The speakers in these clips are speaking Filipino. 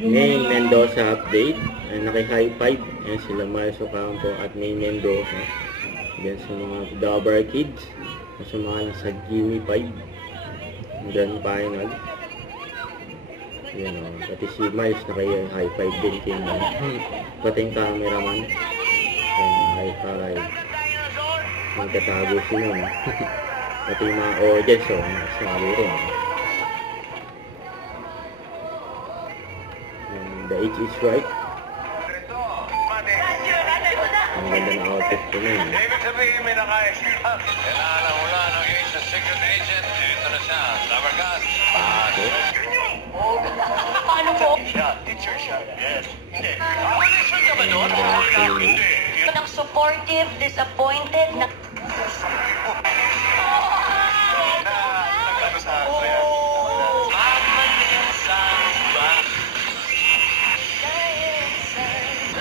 Maine Mendoza update. Naki-high five. Ayan sila Marcio Campo at Maine Mendoza. Yan sa mga Dabar Kids. Sa mga nasa Jimmy 5. Grand final. Yan o. Pati si Miles naki-high five din kay pati yung cameraman. Yan, high five. Magtatago sila. Pati yung mga audience o. Sabi rin. The age is right. Ang ganda na outfit ko na yun. Ibig sabihin may naka-extra. Kailangan mo na ng isa secret agent. Dito na siya. Labargas. Paano po? Siya. Teacher siya. Yes. Hindi. Audition ka ba doon? Hindi. Ng supportive, disappointed, na... Nagkano sa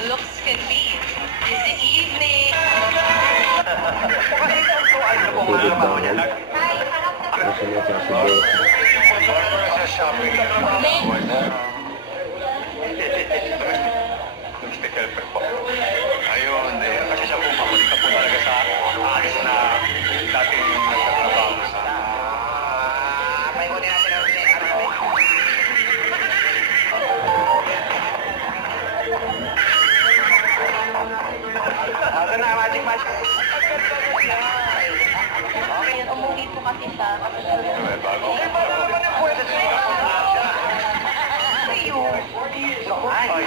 Looks can be. Busy evening. Tulog ba ako? Nasa na sa siguro. sa shopping. Domestic helper po. Ayun, kasi siya po pakulit ka po talaga sa alis na dating nagtatrabaho sa... Paikunin natin ang na, magic match. Okay, umuwi po kasi siya. Bago. Ay.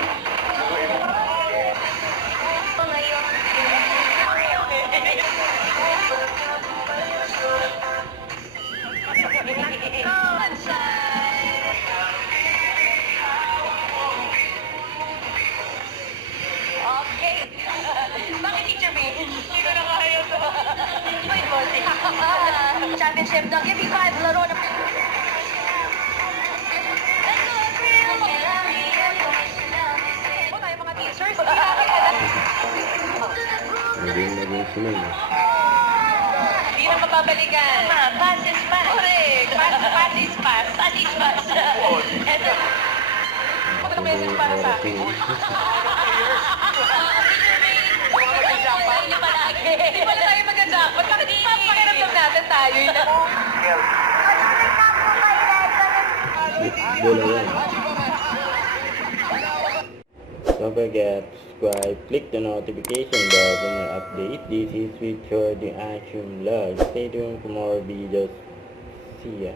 Okay. Bakit Teacher May? Hindi ko na kaya ito. Championship na. Give me 5. Laro na. O tayo mga teachers. Naging sila na. Hindi na mapapalikan. Pass is pass. Correct. Pass is pass. Pass is pass. Ito. Ito na message para sa akin. Hindi pala tayo mag-jackpot. Bakit pakiramdam natin tayo yun? Bola yan. Don't forget to subscribe, click the notification bell for more update. This is Richard the Action Vlog. Stay tuned for more videos. See ya.